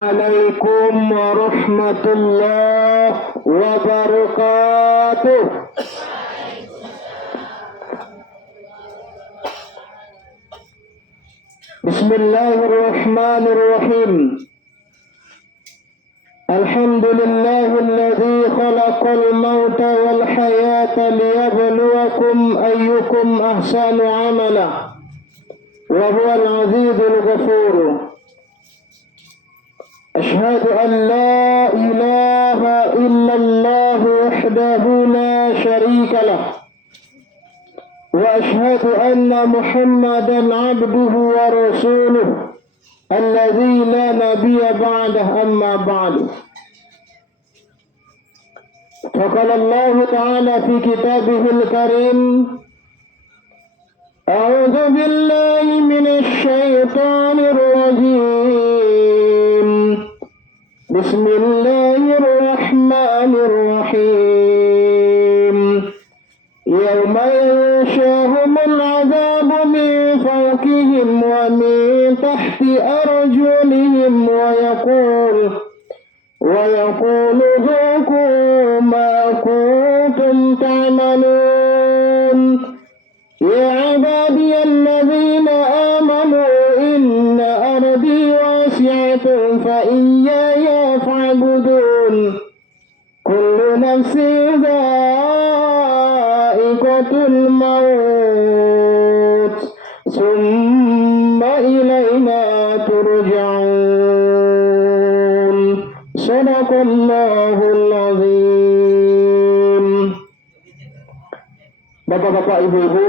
عليكم ورحمة الله وبركاته. بسم الله الرحمن الرحيم. الحمد لله الذي خلق الموت والحياة ليبلوكم أيكم أحسن عملا وهو العزيز الغفور. أشهد أن لا إله إلا الله وحده لا شريك له، وأشهد أن محمدا عبده ورسوله الذي لا نبي بعده. أما بعد، فقال الله تعالى في كتابه الكريم: أعوذ بالله من الشيطان الرجيم، بسم الله الرحمن الرحيم. يوم يغشاهم العذاب من فوقهم ومن تحت أرجلهم ويقول ذوقوا ما كنتم تعملون. يا عبادي الذين آمنوا إن أرضي واسعة فإياي فاعبدون. كل نفس ذائقة الموت ثم إلينا ترجعون. صدق الله العظيم. Bapak-bapak, ibu-ibu,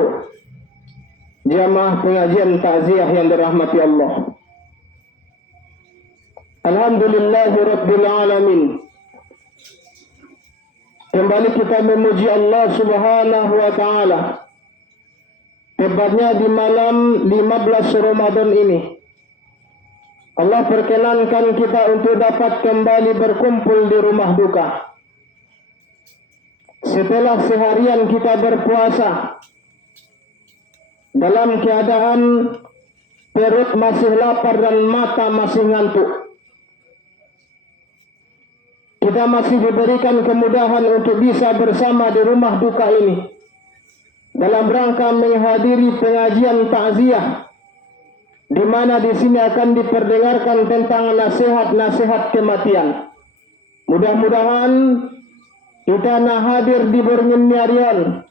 jamaah pengajian takziah yang dirahmati Allah. Alhamdulillahi Rabbil Alamin. Kembali kita memuji Allah Subhanahu wa Ta'ala, tepatnya di malam 15 Ramadan ini. Allah perkenankan kita untuk dapat kembali berkumpul di rumah duka. Setelah seharian kita berpuasa dalam keadaan perut masih lapar dan mata masih ngantuk, kita masih diberikan kemudahan untuk bisa bersama di rumah duka ini dalam rangka menghadiri pengajian takziah, di mana di sini akan diperdengarkan tentang nasihat-nasihat kematian. Mudah-mudahan kita hadir di Bornyarion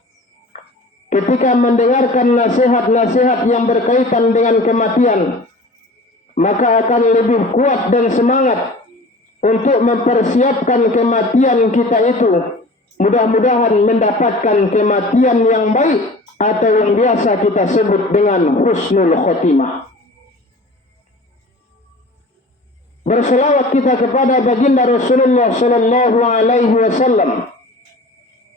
ketika mendengarkan nasihat-nasihat yang berkaitan dengan kematian, maka akan lebih kuat dan semangat untuk mempersiapkan kematian kita itu. Mudah-mudahan mendapatkan kematian yang baik atau yang biasa kita sebut dengan husnul khotimah. Berselawat kita kepada baginda Rasulullah sallallahu alaihi wasallam.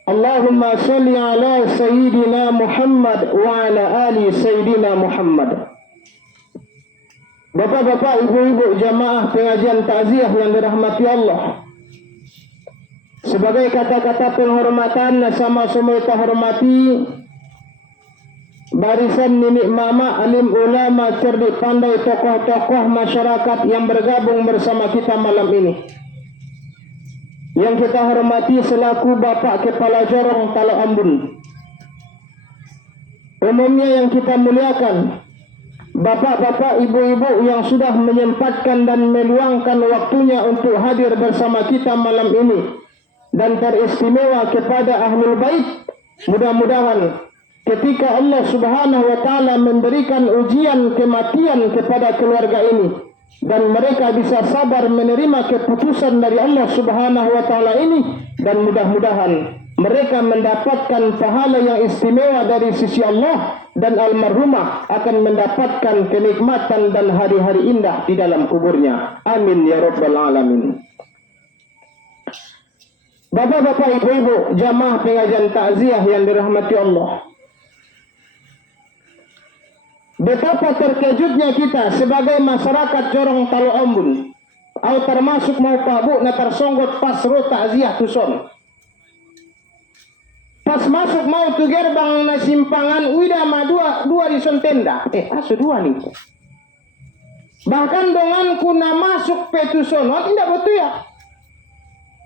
Allahumma salli ala sayyidina Muhammad wa ala ali sayyidina Muhammad. Bapak-bapak, ibu-ibu, jamaah pengajian takziah yang dirahmati Allah, sebagai kata-kata penghormatan sama-sama kita hormati barisan nenek mama, alim ulama, cerdik pandai, tokoh-tokoh masyarakat yang bergabung bersama kita malam ini. Yang kita hormati selaku Bapak Kepala Jorong Talo Ambun. Umumnya yang kita muliakan bapak-bapak, ibu-ibu yang sudah menyempatkan dan meluangkan waktunya untuk hadir bersama kita malam ini, dan teristimewa kepada Ahlul Bait. Mudah-mudahan ketika Allah Subhanahu wa Ta'ala memberikan ujian kematian kepada keluarga ini dan mereka bisa sabar menerima keputusan dari Allah Subhanahu wa Ta'ala ini, dan mudah-mudahan mereka mendapatkan pahala yang istimewa dari sisi Allah, dan almarhumah akan mendapatkan kenikmatan dan hari-hari indah di dalam kuburnya. Amin ya rabbal alamin. Bapak-bapak, ibu-ibu, jamaah pengajian takziah yang dirahmati Allah, betapa terkejutnya kita sebagai masyarakat Jorong Talo Ambun, atau termasuk mau pabuk na tersonggot pas ro takziah tuson. Pas masuk mau tu gerbang na simpangan uida ma dua di son tenda. Asu dua nih. Bahkan dengan kuna masuk petusonon tidak betul ya.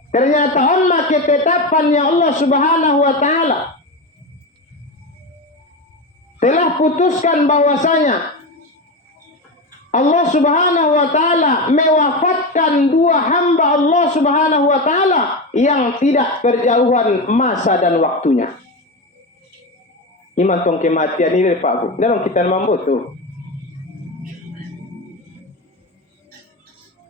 Ternyata on make tetapannya Allah Subhanahu wa taala telah putuskan bahwasanya Allah Subhanahu wa taala mewafatkan dua hamba Allah Subhanahu wa taala yang tidak berjauhan masa dan waktunya. Iman tong kematian ini Pak Bu. Dalam kita mampu tuh.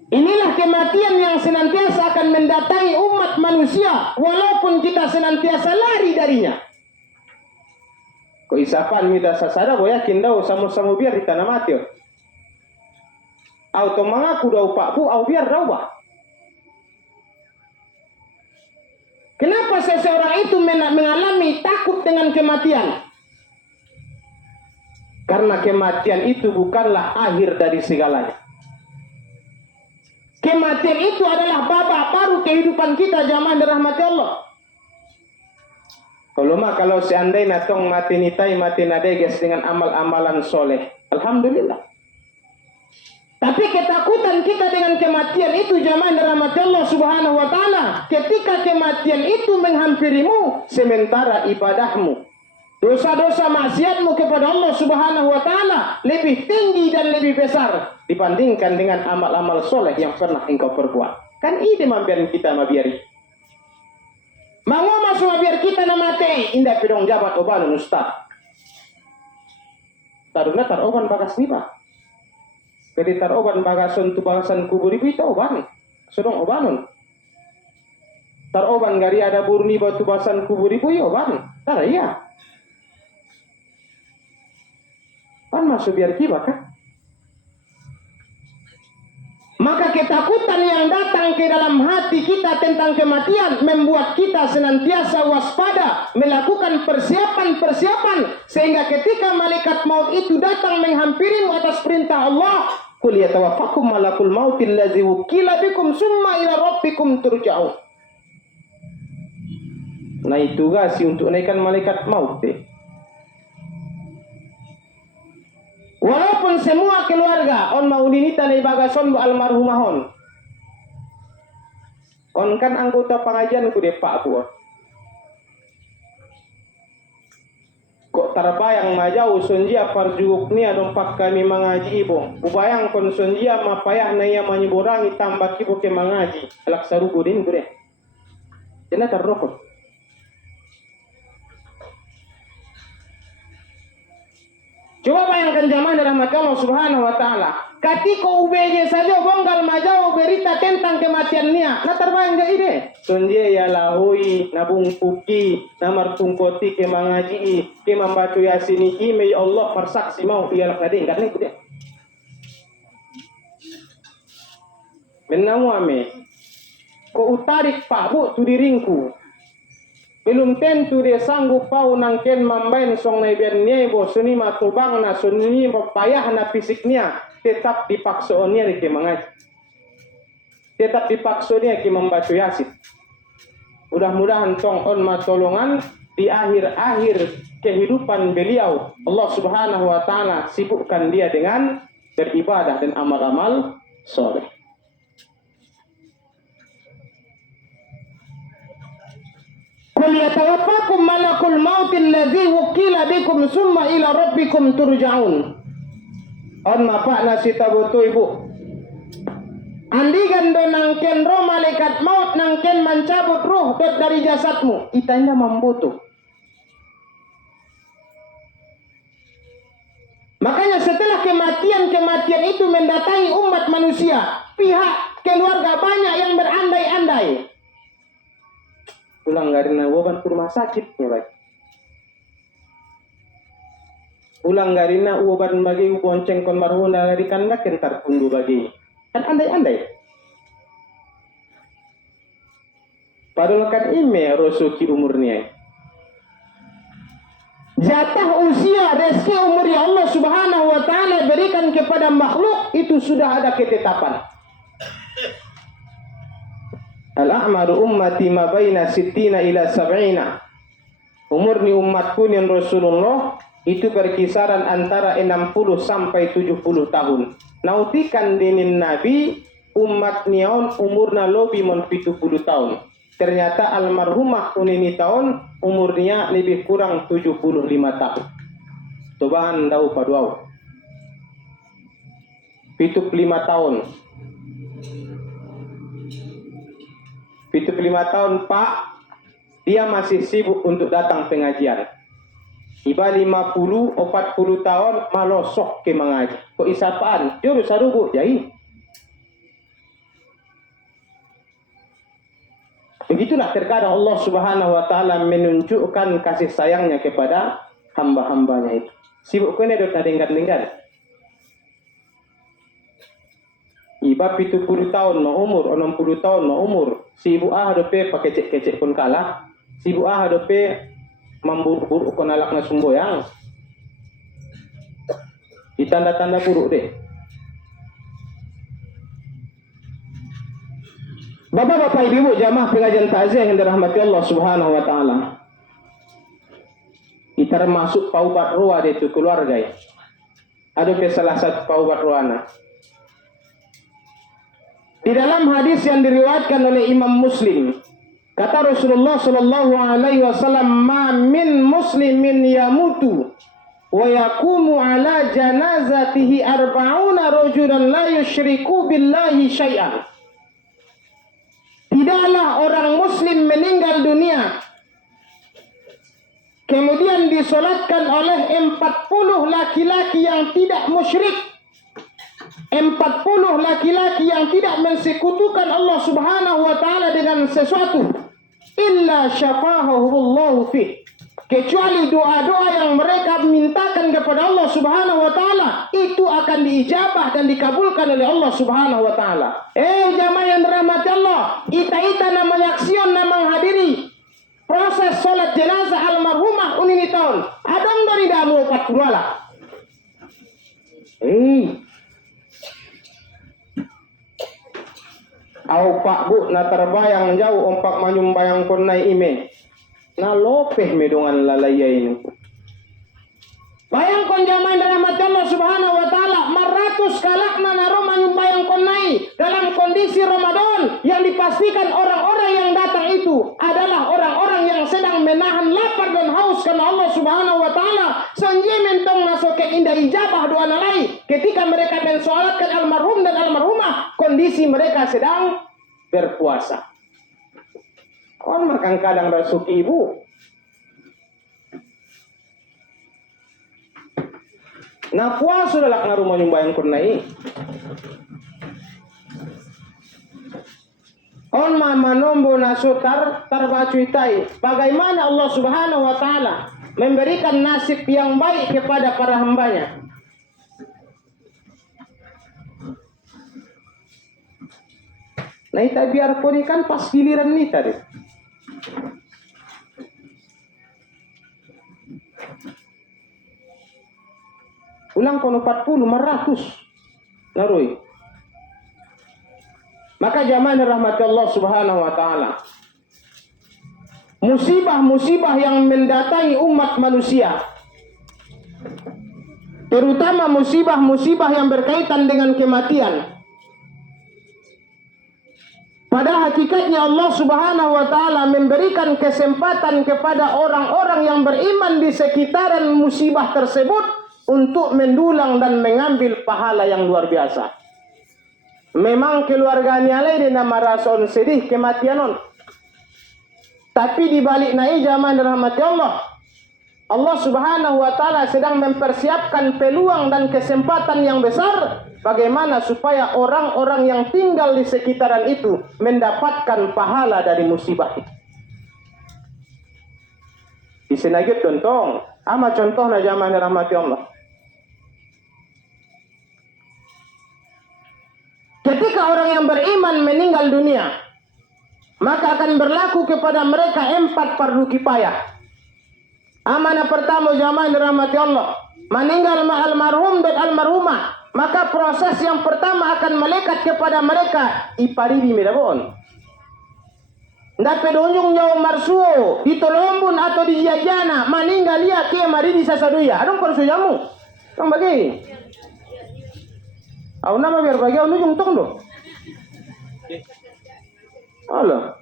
Inilah kematian yang senantiasa akan mendatangi umat manusia walaupun kita senantiasa lari darinya. Ko isapan mita sasada bo yakin daw sama-sama biar di tanah mati. Auto mengaku daw Pak Bu au biar daw bah. Kenapa seseorang itu mengalami takut dengan kematian? Karena kematian itu bukanlah akhir dari segalanya. Kematian itu adalah babak baru kehidupan kita jamaah dirahmati Allah. Kalau seandainya tong mati nitai mati nadeges dengan amal-amalan soleh, alhamdulillah. Tapi ketakutan kita dengan kematian itu jamaah dirahmati Allah Subhanahu wa taala, ketika kematian itu menghampirimu sementara ibadahmu, dosa-dosa maksiatmu kepada Allah Subhanahu wa taala lebih tinggi dan lebih besar dibandingkan dengan amal-amal soleh yang pernah engkau perbuat. Kan ini mampian kita mabiari. Mau masuk mabiar kita namate indah pedong jabat oban ustaz. Taruna tar oban bagas nipa. Jadi tar oban bagason tu bagasan kubur itu oban. Sedong obanon. Tar oban gari ada burni batu bagasan kubur itu oban. Tar iya. Pan masuk biar kiba kan? Maka ketakutan yang datang ke dalam hati kita tentang kematian membuat kita senantiasa waspada, melakukan persiapan-persiapan sehingga ketika malaikat maut itu datang menghampirimu atas perintah Allah, qul yatawaffakum malakul mautil ladzi wukila bikum summa ila rabbikum turja'un. Nah itu tugas untuk naikkan malaikat maut deh. Walaupun semua keluarga on maudinita na ibagason almarhumahon. On kan anggota pengajian ku de Pak Bu. Kok tarbayang majau sonjia parjuguk ni adompak kami mengaji ibo. Ubayang kon sonjia mapayah na ia menyiborangi tambah kibo ke mengaji. Alak sarugo din ku de. Jena tarrokot. Coba bayangkan jamaah dirahmati Allah Subhanahu wa taala. Ketika UBJ saja bonggal majau berita tentang kematian nia. Na terbayang gak ide? Sonje ya lahui nabung puki namar tungkoti ke mangaji ke membaca yasin iki me Allah persaksi mau ia lak nadeng kan ni kude. Menamu ame. Ko utarik Pak Bu tu diringku. Belum tentu dia sanggup pau nangken mambain song na iben niebo suni matubang na suni payah na fisiknya tetap dipaksa onia di kemangaji. Tetap dipaksa dia ke membaca yasin. Mudah-mudahan tong on matolongan di akhir-akhir kehidupan beliau Allah Subhanahu wa taala sibukkan dia dengan beribadah dan amal-amal soleh. Qul yatawaffakum malakul mautil ladzi wukila bikum summa ila rabbikum turja'un. On mapak nasi tabutu ibu. Andigan do nangken roh malaikat maut nangken mencabut roh dari jasadmu. Ita indah mambutuh. Makanya setelah kematian itu mendatangi umat manusia, pihak keluarga banyak yang berandai-andai. Pulang garina woban ke rumah sakit ya baik. Pulang garina woban bagi bonceng kon marhuna dari kandak kentar pundu bagi. Kan andai-andai. Padahal kan ime rosuki umurnya. Jatah usia rezeki umur yang Allah Subhanahu wa taala berikan kepada makhluk itu sudah ada ketetapan. Al-a'maru ummati ma baina sittina ila sab'ina. Umur ni umatku yang Rasulullah itu berkisaran antara 60 sampai 70 tahun. nautikan dinin Nabi umat niaon umurna lebih mon 70 tahun. Ternyata almarhumah unini tahun umurnya lebih kurang 75 tahun. Tobaan dau paduau. 75 tahun. 75 tahun Pak, dia masih sibuk untuk datang pengajian. Iba 50, 40 tahun malosok ke mengaji. Kok isapaan? Juru sarugu jai. Begitulah terkadang Allah Subhanahu wa taala menunjukkan kasih sayangnya kepada hamba-hambanya itu. Sibuk kene dot denggan-denggan. Iba 70 tahun no umur, 60 tahun no umur. Sibuk hadope pakai cek-cek pun kalah. Sibuk hadope memburuk-buruk kon alakna sumboyang. Ditanda-tanda buruk deh. Bapak-bapak ibu jamaah pengajian takziah yang dirahmati Allah Subhanahu wa taala. Kita termasuk paubat roa itu keluarga ya. Ada salah satu paubat roana. Di dalam hadis yang diriwayatkan oleh Imam Muslim, kata Rasulullah sallallahu alaihi wasallam, "Ma min muslimin yamutu wa yaqumu ala janazatihi arba'una rajulan la yusyriku billahi syai'an." Tidaklah orang muslim meninggal dunia kemudian disolatkan oleh 40 laki-laki yang tidak musyrik, 40 laki-laki yang tidak mensekutukan Allah Subhanahu wa taala dengan sesuatu, illa syafahahullahu fi, kecuali doa-doa yang mereka mintakan kepada Allah Subhanahu wa taala itu akan diijabah dan dikabulkan oleh Allah Subhanahu wa taala. Jamaah yang dirahmati Allah, ita na menyaksikan na menghadiri proses salat jenazah almarhumah unini tahun. Adang dari damu 40 lah. Au pak bu na terbayang jauh ompak manyumbayang kon nai ime. Na lopeh medongan lalaya ini. Bayang kon jamaah rahmat Allah Subhanahu wa taala, maratus kalakna naro manyumbayang kon nai dalam kondisi Ramadan yang dipastikan orang-orang yang datang itu adalah orang-orang yang sedang menahan lapar dan haus karena Allah Subhanahu wa taala. Sanji mentong nasoke indah ijabah doa nalai ketika mereka mensolatkan almarhum dan almarhumah, kondisi mereka sedang berpuasa. Kon makan kadang rasuk ibu. Nah puasa dah nak rumah nyumbayang kurnai. On mama nombo nasutar tarbacuitai. Bagaimana Allah Subhanahu wa taala memberikan nasib yang baik kepada para hambanya. Nah kita biar kan pas giliran nih tadi. Ulang kono 40 100 naroi. Maka jamaah rahmat Allah Subhanahu wa taala. Musibah-musibah yang mendatangi umat manusia, terutama musibah-musibah yang berkaitan dengan kematian, pada hakikatnya Allah Subhanahu wa taala memberikan kesempatan kepada orang-orang yang beriman di sekitaran musibah tersebut untuk mendulang dan mengambil pahala yang luar biasa. Memang keluarganya lain nama rason sedih kematian on. Tapi di balik nai jamaah rahmati Allah, Allah Subhanahu wa taala sedang mempersiapkan peluang dan kesempatan yang besar bagaimana supaya orang-orang yang tinggal di sekitaran itu mendapatkan pahala dari musibah itu. Di sini contoh, ama contohnya jamaah rahmati Allah. Ketika orang yang beriman meninggal dunia, maka akan berlaku kepada mereka 4 fardu kifayah. Amanah pertama jamaah dirahmati Allah, meninggal almarhum dan almarhumah, maka proses yang pertama akan melekat kepada mereka iparidi medabon. Ndak pedonjung nyawa marsuo di Tolombun atau di Jajana, meninggal dia ke maridi sasaduya. Adong persu jamu. Kang bagi. Au nama biar bagi au nujung tong do. Allah.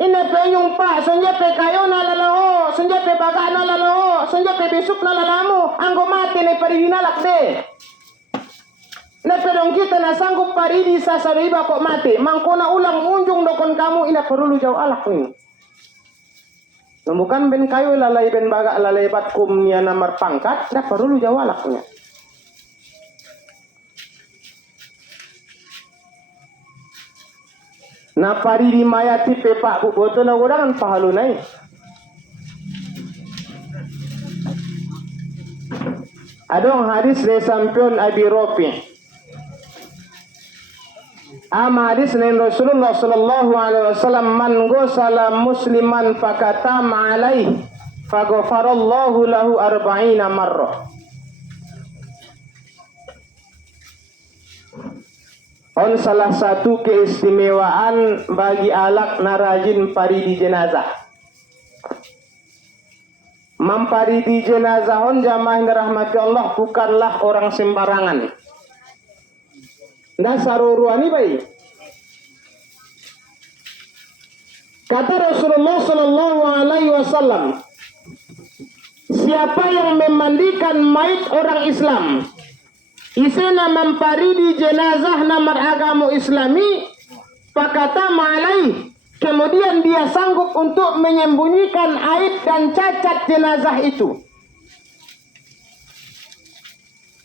Ina pe yung pa, senja pe kayo na lalaho, senja pe baga na lalaho, senja pe besuk na lalamu, anggo mati na paridinalak de. Na pedong kita na sanggup paridi sa sariba kok mati, mangkona ulang unjung dokon kamu ina perlu jauh alak ni. Bukan ben kayo lalai ben baga lalai batkum niya namar pangkat, na perlu jauh alaknya. Na paridi mayati pepak bu boto na udangan pahalu nai. Adong hadis de sampion Abi Rafi. Ama hadis nen Rasulullah sallallahu alaihi wasallam man gosala musliman fakatam alaihi faghfarallahu lahu 40 marrah. On salah satu keistimewaan bagi alak narajin paridi jenazah. Memparidi jenazah on jamaah yang dirahmati Allah bukanlah orang sembarangan. Nda saruruani bayi. Kata Rasulullah sallallahu alaihi wasallam, siapa yang memandikan mayit orang Islam, isena memparidi jenazah namar agama Islami, pakata malai, kemudian dia sanggup untuk menyembunyikan aib dan cacat jenazah itu.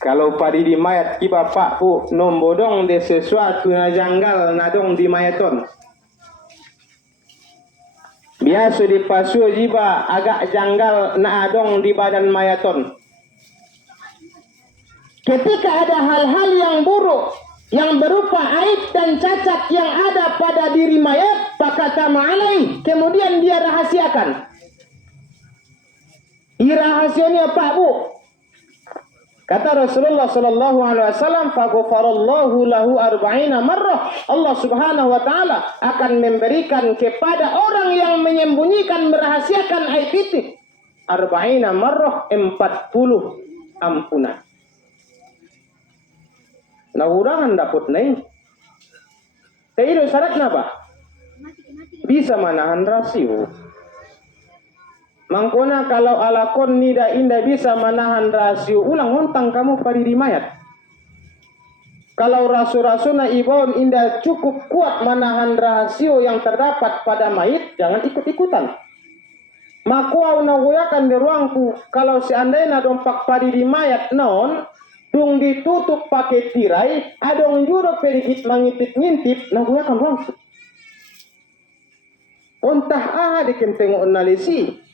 Kalau paridi mayat ki bapak pu nombodong de sesuatu na janggal nadong di mayaton. Biasa di pasu jiba agak janggal na adong di badan mayaton. Ketika ada hal-hal yang buruk yang berupa aib dan cacat yang ada pada diri mayat, pakata ma'alai, kemudian dia rahasiakan. Irahasianya Pak Bu. Kata Rasulullah sallallahu alaihi wasallam, faghfarallahu lahu 40 marrah. Allah Subhanahu wa taala akan memberikan kepada orang yang menyembunyikan merahasiakan aib itu 40 marrah, 40 ampunan. Naurangan dapat naik. Tapi syaratnya apa? Bisa manahan rasio. Mangkona kalau alakon nida indah bisa manahan rasio, ulang hontang kamu paridi mayat. Kalau rasu-rasu na ibon indah cukup kuat manahan rasio yang terdapat pada mayit, jangan ikut-ikutan. Makuau nagoyakan di ruangku, kalau seandainya dompak paridi mayat non, dung ditutup pakai tirai, adong juro perikit mangintip-ngintip, nagoyakan ruangku. Ontah dikentengok analisi.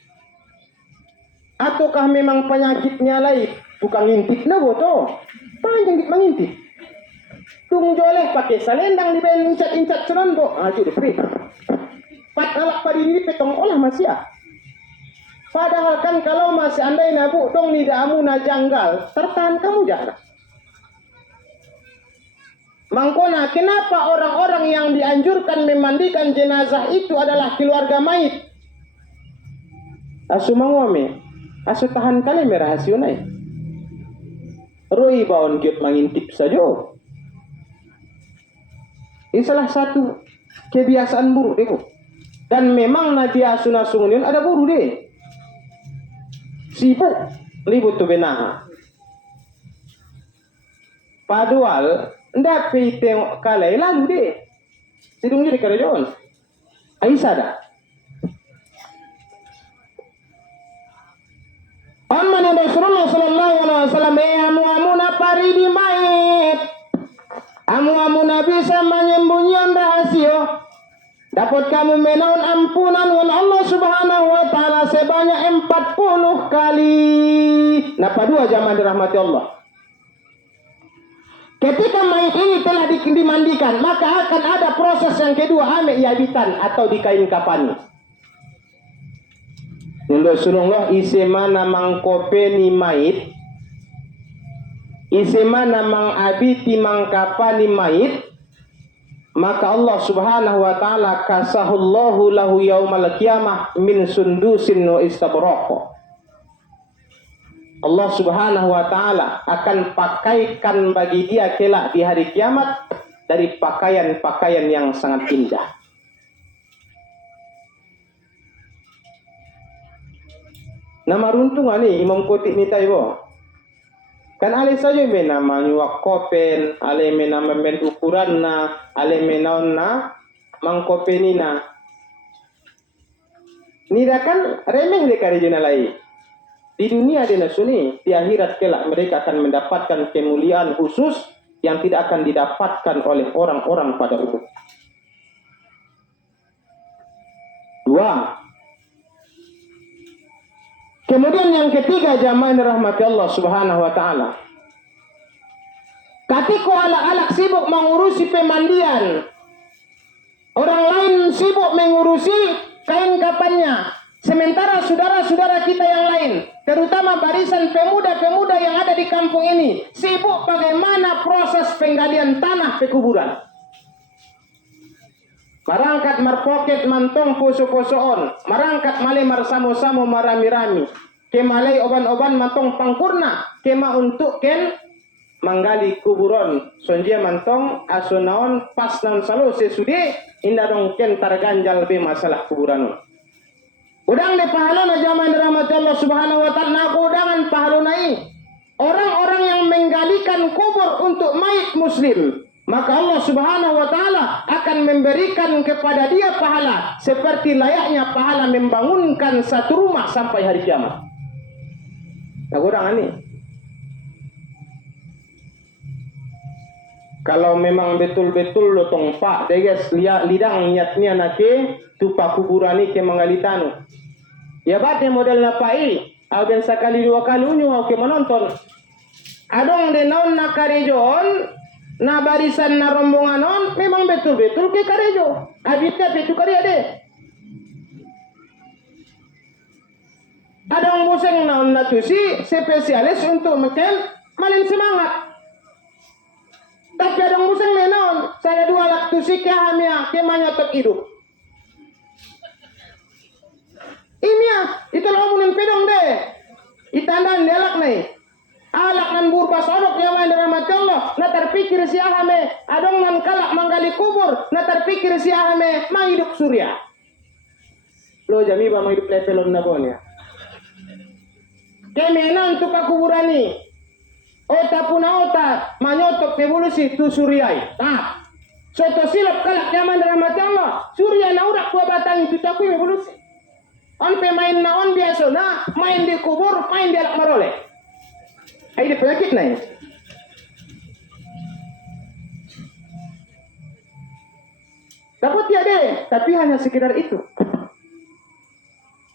Ataukah memang penyakitnya lain? Tukang ngintip na boto. Panjang mangintip. Tung joleh pakai salendang di bayan incat-incat cerondo. Aduh dipri. Pat alak paridi petong olah masih ya. Padahal kan kalau masih andai nabu dong ni damu na janggal, tertahan kamu jarak. Mangkona, kenapa orang-orang yang dianjurkan memandikan jenazah itu adalah keluarga mayit? Asu mangome. Asu tahan kali merahasionai. Roi baon giot mangintip saja. Ini salah satu kebiasaan buruk deh. Dan memang Nabi Asun-Asun ada buruk deh. Sibuk libut tu benaha. Padahal ndak pi tengok kalai lalu deh. Sidung jadi kerajaan. Aisyah dah. Amma ni Rasulullah sallallahu alaihi wasallam amu-amuna paridi mayit. Amu-amuna bisa menyembunyikan rahasia. Dapat kamu menaun ampunan oleh Allah Subhanahu wa taala sebanyak 40 kali. Napa dua jamaah dirahmati Allah. Ketika mayit ini telah dimandikan, maka akan ada proses yang kedua, ame iabitan atau dikain kapani. Rasulullah isemana mangkopeni mayit, isemana mangabiti mangkapani mayit, maka Allah Subhanahu wa taala kasahullahu lahu yaumal qiyamah min sundusin wa istabraq. Allah Subhanahu wa taala akan pakaikan bagi dia kelak di hari kiamat dari pakaian-pakaian yang sangat indah. Nama runtung ani Imam Kotik ni tayo. Kan ale saja nama nyuak kopen, ale nama men ukuran na, ale menaon na mangkopenina. Nida kan remeh deka region lain. Di dunia di nasuni, di akhirat kelak mereka akan mendapatkan kemuliaan khusus yang tidak akan didapatkan oleh orang-orang pada umum. 2. Kemudian yang ketiga, jamaah rahmati Allah Subhanahu wa taala. Ketika alak-alak sibuk mengurusi pemandian, orang lain sibuk mengurusi kain kapannya. Sementara saudara-saudara kita yang lain, terutama barisan pemuda-pemuda yang ada di kampung ini, sibuk bagaimana proses penggalian tanah pekuburan. Marangkat marpoket mantong poso-posoon, marangkat male marsamo-samo marami-rami, kemalai oban-oban mantong pangkurna, kema untuk ken manggali kuburon, sonje mantong asunaon pas naon salo sesude indah dong ken targanjal be masalah kuburan. Udang de pahalona jamaah rahmat Allah Subhanahu wa taala, udangan pahalonai orang-orang yang menggalikan kubur untuk mayit muslim, maka Allah Subhanahu wa taala akan memberikan kepada dia pahala seperti layaknya pahala membangunkan satu rumah sampai hari kiamat. Nah, udang ini kalau memang betul-betul lo tong pak deges lidang niatnya nake tupa kuburani ke manggali tanu. Ya batnya model napai, aben sekali dua kali unyu ke menonton. Adong de naon na karejon, na barisan na rombongan on memang betul-betul ke karejo. Abitnya betul karya de. Adong museng naon na tusi spesialis untuk meken malin semangat. Tapi adong museng naon, saya dua lak tusi ke hamia ke manyotok hidup. Imia, itu lamunin pedong deh. Itandan delak nih. Alak nan burba sodok yang main rahmat Allah. Na terpikir si ahame, adong nan kalak manggali kubur. Na terpikir si ahame, manghidup surya. Lo jami ba manghidup levelon na bonya. Kemenan tuka kuburani. Ota puna ota, manyotok evolusi tu suryai. Nah, soto silap kalak yang main rahmat Allah. Surya na udak dua batang itu takui evolusi. On pemain naon biasa na main di kubur, main di alak marole. Ada penyakit lain. Dapat tiada, tapi hanya sekedar itu.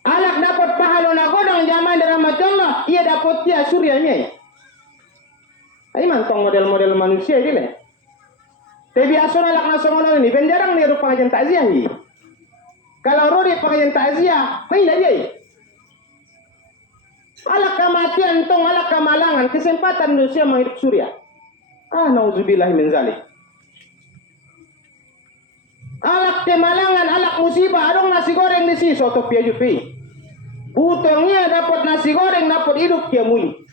Alak dapat pahala na godang zaman dalam Allah, ia dapat dia suryanya. Ini mantong model-model manusia ini lah. Tapi biasa alak nasional ini, ben jarang dia rupa pengajian takziah. Kalau rodi pengajian takziah, main aja. Alak kematian tong, alak kemalangan, kesempatan manusia menghidup surya. Nauzubillah min zalik. Alak kemalangan, alak musibah, adong nasi goreng di sini, soto pia jupi. Butongnya dapat nasi goreng, dapat hidup dia muli.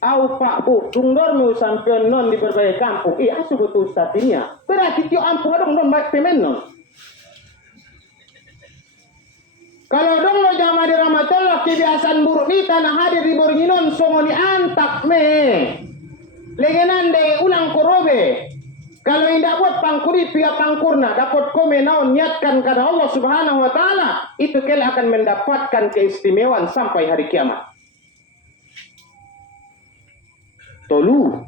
Au pak bu, tungdor mau sampai non di berbagai kampung. Asu betul statinya. Berarti tio ampuh dong non baik pemen non. Kalau dong lo jamaah di rahmatullah kebiasaan buruk ni tanah hadir di Borginon songoni antak me. Legenan de ulang korobe. Kalau indah buat pangkuri pia pangkurna dapat komen naon niatkan kepada Allah Subhanahu wa taala, itu kelak akan mendapatkan keistimewaan sampai hari kiamat. Tolu.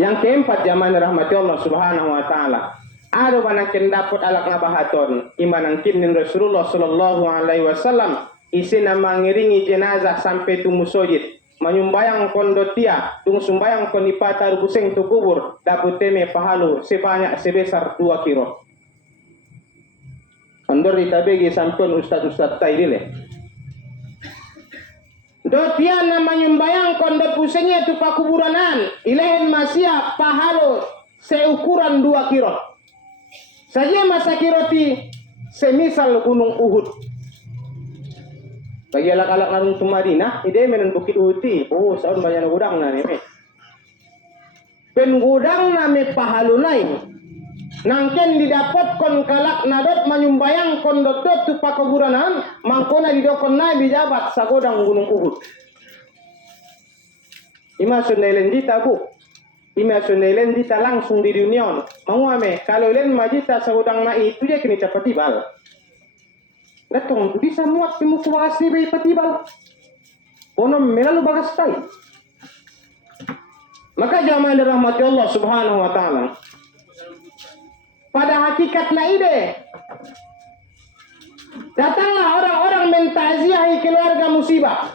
Yang keempat jamaah rahmati Allah Subhanahu wa taala. Ada manakin dapat alak nabahaton imanan kinin Rasulullah sallallahu alaihi wasallam isi nama ngiringi jenazah sampai tu musojid menyumbayang kondotia tung sumbayang konipata buseng tu kubur dapat teme pahalu sebanyak sebesar 2 kilo. Andor ditabegi sampun ustaz-ustaz taidile. Dotian nama nyumbayang kondot busengnya tu pakuburanan ilahin masya pahalu seukuran 2 kilo. Saja masa kiroti semisal gunung Uhud. Bagi alak-alak narung tu Madinah, ide menen bukit Uhud ti. Oh, saun banyak gudang na ni. Pen gudang na me pahalunai. Nangken didapot kon kalak nadot manyumbayang kon dot tu pakuburanan, mangkona didokon nai bijabat sa godang gunung Uhud. Ima sunailen dita bu. Ima sunailen dita langsung di dunia. Manguame kalau len majita sa godang nai itu dia kini cepat tibal. Datang bisa muat timu kuasi be patibal. Ono melalu bagas tai. Maka jamaah dirahmati Allah Subhanahu wa taala. Pada hakikatnya ide datanglah orang-orang mentaziahi keluarga musibah.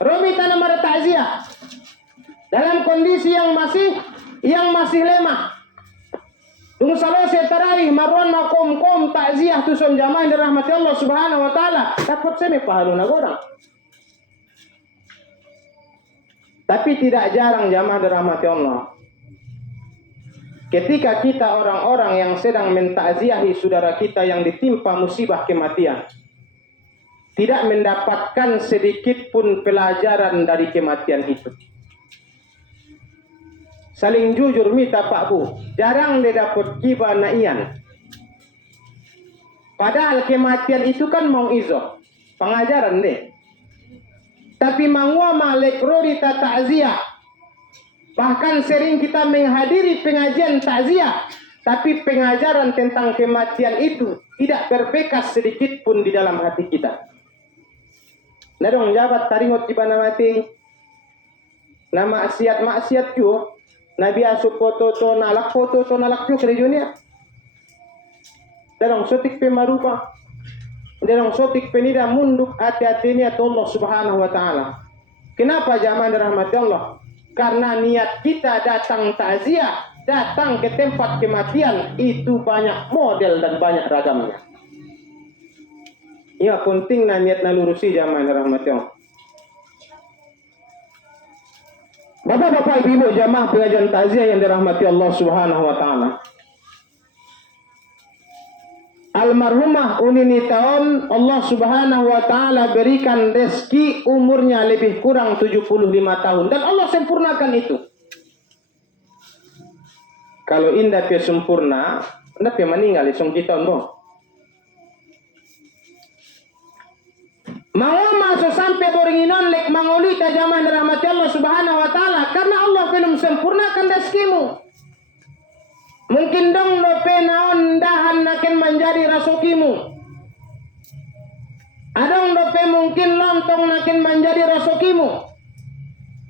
Romi tanah mara takziah dalam kondisi yang masih lemah. Tunggu selesai tarawih marwan makom takziah tusun jamaah dirahmati Allah Subhanahu wa taala dapat semi pahaluna orang. Tapi tidak jarang jamaah dirahmati Allah, ketika kita orang-orang yang sedang mentakziahi saudara kita yang ditimpa musibah kematian, tidak mendapatkan sedikit pun pelajaran dari kematian itu. Saling jujur mita Pak Bu, jarang dia dapat gibah naian. Padahal kematian itu kan mau izoh, pengajaran deh. Tapi mangwa malek rori takziah. Bahkan sering kita menghadiri pengajian takziah, tapi pengajaran tentang kematian itu tidak berbekas sedikit pun di dalam hati kita. Nah dong jabat taringot kibana mati. Nama maksiat juga. Nabi asuk foto to nalak juga kerjanya. Darong sotik pemarupa. Darong sotik penida munduk hati-hati niat Allah Subhanahu wa taala. Kenapa jamaah dirahmati Allah? Karena niat kita datang takziah, datang ke tempat kematian itu banyak model dan banyak ragamnya. Ya penting niat nalurusi jamaah dirahmati Allah. Bapak-bapak ibu jamaah pengajian takziah yang dirahmati Allah Subhanahu wa taala. Almarhumah Unini tahun Allah Subhanahu wa taala berikan rezeki umurnya lebih kurang 75 tahun dan Allah sempurnakan itu. Kalau indah dia sempurna, ndak dia meninggal isong kita boh. Mau masuk sampai boringinon lek mangoli ta jamaah dirahmati Allah Subhanahu wa taala karena Allah belum sempurnakan rezekimu. Mungkin dong dope naon dahan nakin menjadi rasukimu. Adong dope mungkin lontong nakin menjadi rasukimu.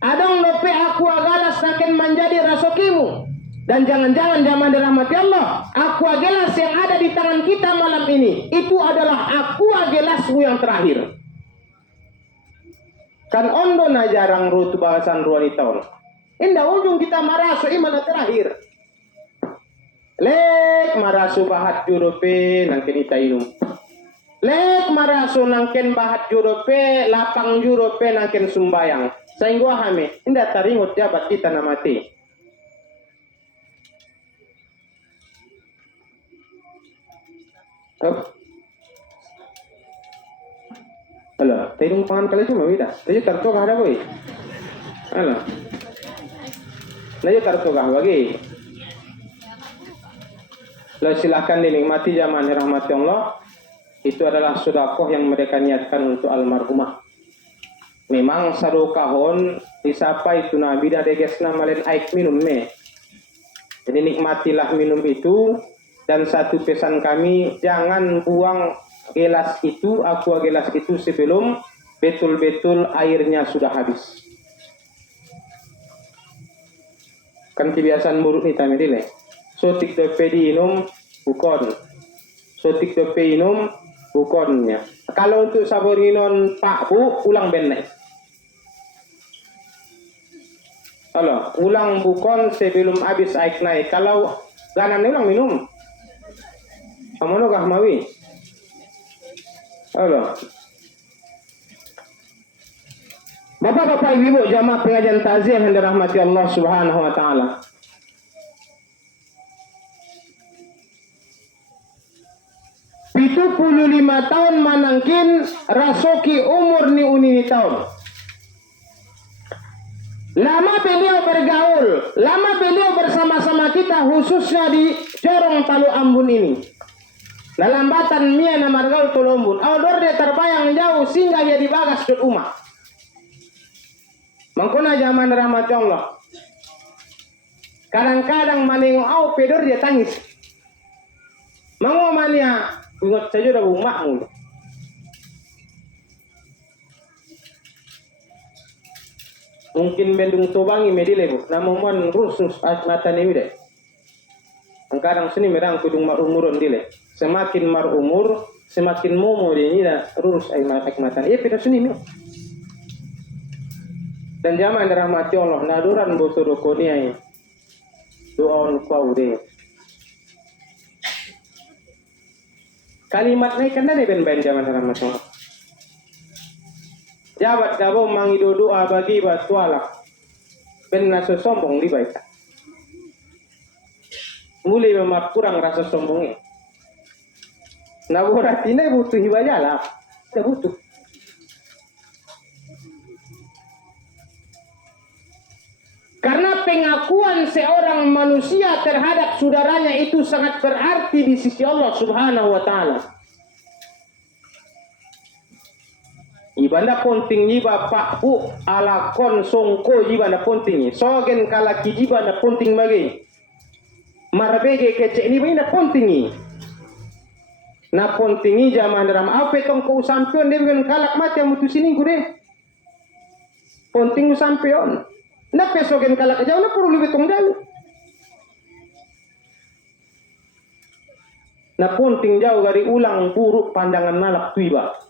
Adong dope aqua galas nakin menjadi rasukimu. Dan jangan-jangan jamaah dirahmati Allah, aqua gelas yang ada di tangan kita malam ini itu adalah aqua gelasmu yang terakhir. Kan ondo na jarang rutu bahasan ruani tahun. Indah ujung kita marasu iman terakhir. Lek marasu bahat jurupe nangken ita inum. Lek marasu nangken bahat jurupe lapang jurupe nangken sumbayang. Sainggo hame indah taringot jabat kita namati. Alah, tayo pangan kali cuma beda. Tayo kartu kah ada boy? Alah, tayo kartu kah bagi? Lalu silakan dinikmati jamaah rahmati Allah. Itu adalah sedekah yang mereka niatkan untuk almarhumah. Memang sadokahon disapa itu Nabi dah degesna malen aik minum me. Jadi nikmatilah minum itu. Dan satu pesan kami, jangan buang gelas itu, aqua gelas itu sebelum betul-betul airnya sudah habis. Kan kebiasaan buruk nih kami dile. Sotik dope diinum bukon. Sotik dope inum bukonnya. Kalau untuk saborinon Pak Bu, ulang benek. Halo, ulang bukon sebelum habis air naik. Kalau ganan ulang minum. Kamu kah mawi? Halo. Bapak-bapak ibu jamaah pengajian takziah yang dirahmati Allah Subhanahu wa taala. 75 tahun manangkin rasoki umur ni unini tahun. Lama beliau bergaul, lama beliau bersama-sama kita khususnya di Jorong Talu Ambun ini. Dalam batan mia na margaul Talu Ambun. Audor dia terbayang jauh sehingga dia dibagas ke rumah. Mangkuna zaman rahmat Allah. Kadang-kadang manengok au pedor dia tangis. Mangomania ingat saja dah rumah mulu. Mungkin bendung tobangi medile bu, namun rusus mata ni udah. Angkarang sini merang kudung mar umuron dile. Semakin mar umur, semakin momo dia ni dah rurus mata. Iya pita sini mi. Dan zaman rahmat Allah naduran bosoro konia ini. Doaon kau deh. Kalimat naik kan ada ben zaman rahmat Allah. Jabat gabo mangido doa bagi batuala. Ben naso sombong di baik. Mulai memang kurang rasa sombongnya. Naburat ini butuh hibajala. Tidak butuh. Karena pengakuan seorang manusia terhadap saudaranya itu sangat berarti di sisi Allah Subhanahu wa taala. Ibanda penting jiba pak bu ala kon songko jiba na penting sogen kalaki jiba na penting bagi marbege kece ini na penting na penting zaman dalam apa tong ko sampeon dia dengan kalak mati yang mutus ini gure penting sampeon na pesogen kalak jauh na perlu lebih tong jauh na penting jauh dari ulang buruk pandangan nalak tuiba.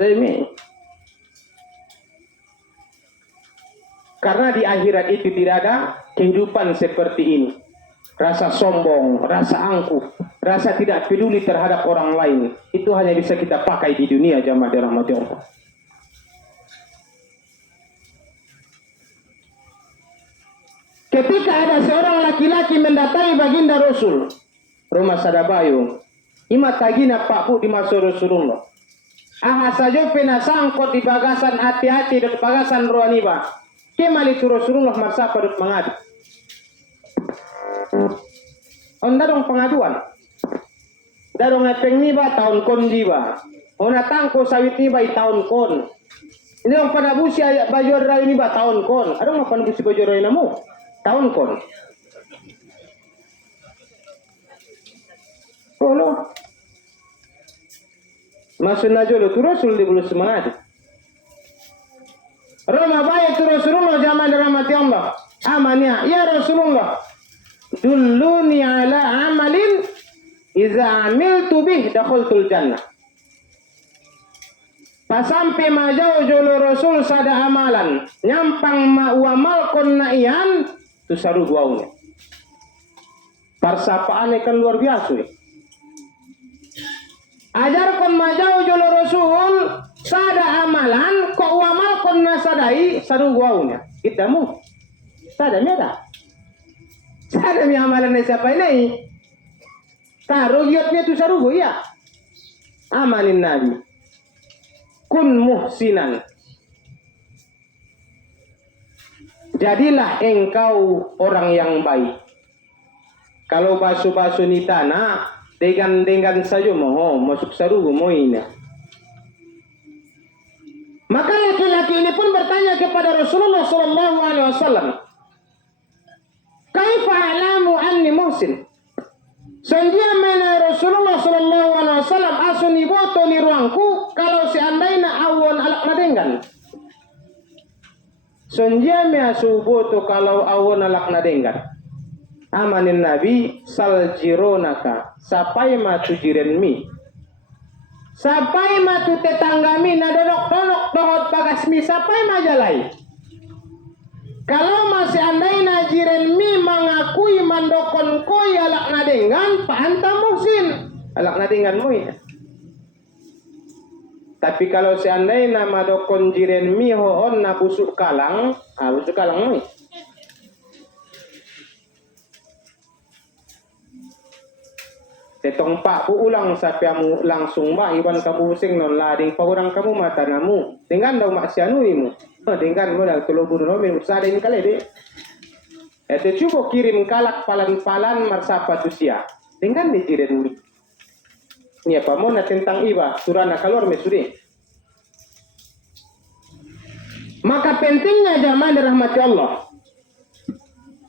Demi. Karena di akhirat itu tidak ada kehidupan seperti ini. Rasa sombong, rasa angkuh, rasa tidak peduli terhadap orang lain. Itu hanya bisa kita pakai di dunia jamaah dirahmati Allah. Ketika ada seorang laki-laki mendatangi baginda Rasul, rumah Sadabayung, ima tagina Pak Bu di masa Rasulullah. Aha saja penasangkot di bagasan hati-hati dan bagasan rohaniba. Kemali tu Rasulullah marsa padut mengadu. Onda dong pengaduan. Darong epeng niba tahun kon jiba. Ona tangko sawit niba tahun kon. Ini orang panabusi bajor rayu niba tahun kon. Ada orang panabusi bajor rayu namu tahun kon. Oh lo. Maksud najolo tu Rasul di bulu semangat. Roma baik tu Rasulullah zaman rahmati Allah. Amannya, ya Rasulullah. Dulluni ala amalin iza amiltu bih dakhultul jannah. Pasampai majau jolo Rasul sada amalan. Nyampang ma'uamal kon na iyan. Tu saru duaunya. Parsapaannya kan luar biasa. Ajarkan majau jolo Rasul sada amalan ko amal kon nasadai saru guaunya kita mu sada meda sada mi amalan ni siapa ini taruh giatnya tu saru go ya amanin nabi kun muhsinan jadilah engkau orang yang baik. Kalau basu-basu ni tanah dengan saja mau masuk sarugo mau ini. Maka laki-laki ini pun bertanya kepada Rasulullah Sallallahu Alaihi Wasallam, "Kaifa alamu anni muhsin?" Sendia mana Rasulullah Sallallahu Alaihi Wasallam asuni boto ni ruangku kalau seandainya awon alak nadengan. Sendia me asu boto kalau awon alak nadengan. Amanin Nabi saljironaka sapai matu jirenmi sapai matu tetanggami nadonok-donok dohot bagasmi sapai majalai kalau masih andai jirenmi mengakui mandokon koi alak nadengan paanta muhsin alak nadengan mo ya. Tapi kalau seandainya nama dokon jirenmi hoon na busuk kalang busuk kalang mo ya. Tetong pak pu ulang sapiamu langsung ba iban kamu sing non lading paurang kamu mata namu dengan daw maksianuimu dengan mo dal tulo buno me usaden kale de ete cubo kirim kalak palan-palan marsapa tusia dengan dikirim ni apa mona tentang iba surana kalor mesuri. Maka pentingnya jamaah dirahmati Allah,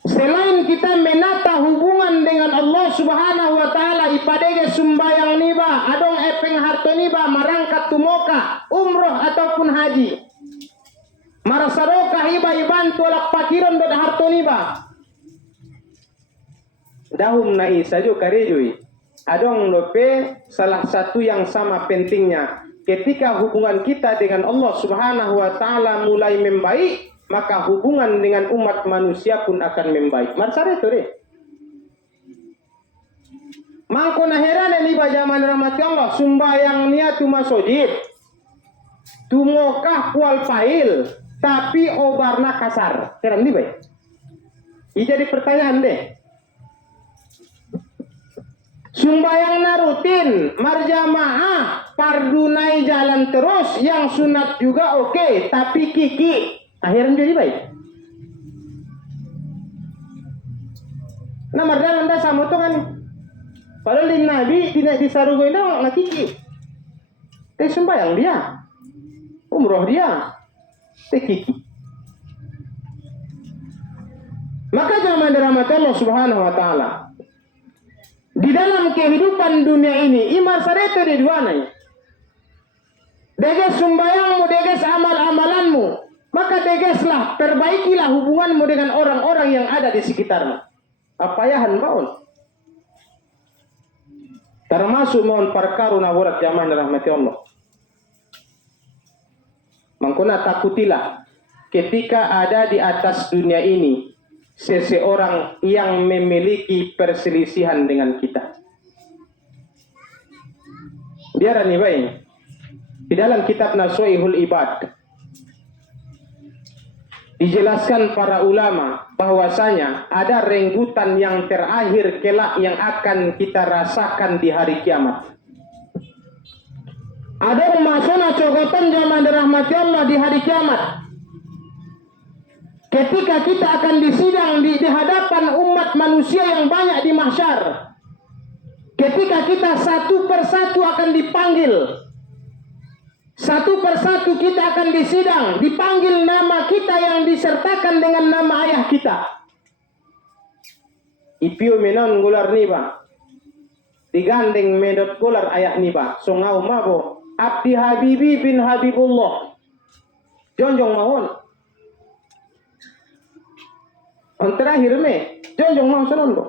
selain kita menata hubungan dengan Allah Subhanahu wa taala ipadege sumbayang niba adong epeng harto niba marangkat tumoka umroh ataupun haji marasaroka hiba iban tolak pakiran dod harto niba dahum na isa jo karejui adong lope salah satu yang sama pentingnya ketika hubungan kita dengan Allah Subhanahu wa taala mulai membaik, maka hubungan dengan umat manusia pun akan membaik. Marsare itu deh. Mangko naherane ni ba zaman rahmati Allah sumbayang niat tuma sojid. Tumokah kual pail tapi obarna kasar. Heran ni ba? Ini jadi pertanyaan deh. Sumbayang na rutin, marjamaah, pardunai jalan terus, yang sunat juga oke, tapi kiki. Akhirnya jadi baik. Nah mardan anda sama tuh kan. Padahal di Nabi tidak disarugoy na kiki. Tapi sumbayang dia, umroh dia, kiki. Maka jangan dirahmati Allah Subhanahu wa taala. Di dalam kehidupan dunia ini, imar sareto di dua nai. Deges sumbayangmu, deges amal-amalanmu. Maka degeslah, perbaikilah hubunganmu dengan orang-orang yang ada di sekitarmu. Apayahan baon. Termasuk mohon perkaruna warat zaman rahmati Allah. Mangkuna takutilah ketika ada di atas dunia ini seseorang yang memiliki perselisihan dengan kita. Biar nih baik. Di dalam kitab Nasuihul Ibad dijelaskan para ulama bahwasanya ada renggutan yang terakhir kelak yang akan kita rasakan di hari kiamat. Ada masana cogotan zaman dirahmati Allah di hari kiamat. Ketika kita akan disidang di hadapan umat manusia yang banyak di mahsyar. Ketika kita satu persatu akan dipanggil. Satu persatu kita akan disidang, dipanggil nama kita yang disertakan dengan nama ayah kita. Ipio menon gular niba. Digandeng medot gular ayah niba. Songau mabo. Abdi Habibi bin Habibullah. Jonjong mahon. Ang terakhir me, jonjong mahon sonondo.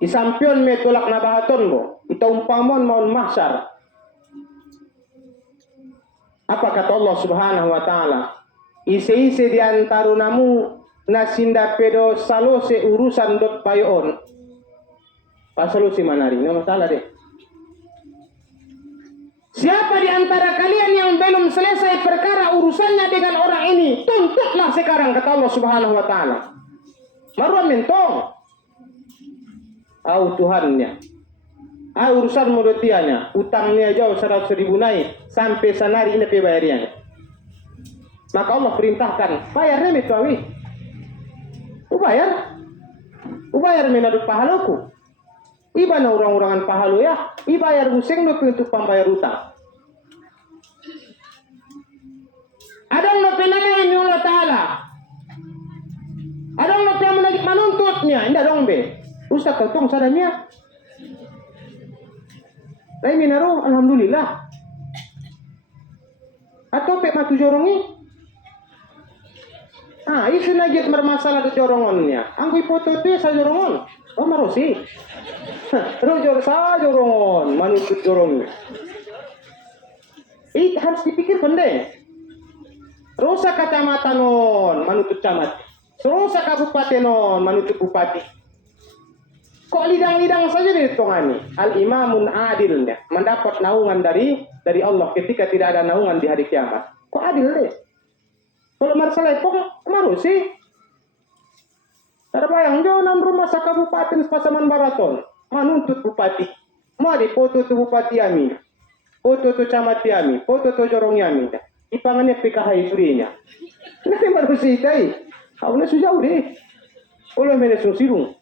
Isampion me tulak na bahaton go. Itaumpamon mahon mahsyar. Apa kata Allah Subhanahu wa taala? Ise-ise di antarunamu nasinda pedo salose urusan dot payon. Pasalusi manari, nggak masalah deh. Siapa di antara kalian yang belum selesai perkara urusannya dengan orang ini, tuntutlah sekarang kata Allah Subhanahu wa taala. Marwa mentong. Au Tuhannya. Urusan modotianya, utangnya jauh 100.000 naik sampai sanari ini bayarnya. Maka Allah perintahkan, bayarnya mekawi. Ubayar menadut pahaloku. Iba na orang-orangan pahalo ya, ibayar buseng no untuk pembayar utang. Adang no penangain Allah Ta'ala. Adang no penangain manuntutnya, indah dong be. Ustaz ketong sadamnya. Tapi minaru, alhamdulillah. Atau pek matu jorongi. Isu nagit bermasalah ke jorongonnya. Angkui foto itu ya sa jorongon. Oh marosi. Rojor sa jorongon, manutut jorongi. Harus dipikirkan deh. Rosa kacamata non, manutut camat. Rosa kabupaten non, manutut bupati. Kok lidang-lidang saja ditongani? Al-imamun adilnya mendapat naungan dari Allah ketika tidak ada naungan di hari kiamat. Kok adil deh? Kalau masalah kok maru sih? Ada bayang jo nam rumah sa kabupaten Pasaman Baraton. manuntut bupati. Mari foto tu bupati ami, foto tu camat ami, foto tu jorong ami. Ipangannya PKH surinya. Nanti baru sitai. Awalnya sejauh deh. Oleh menesun sirung.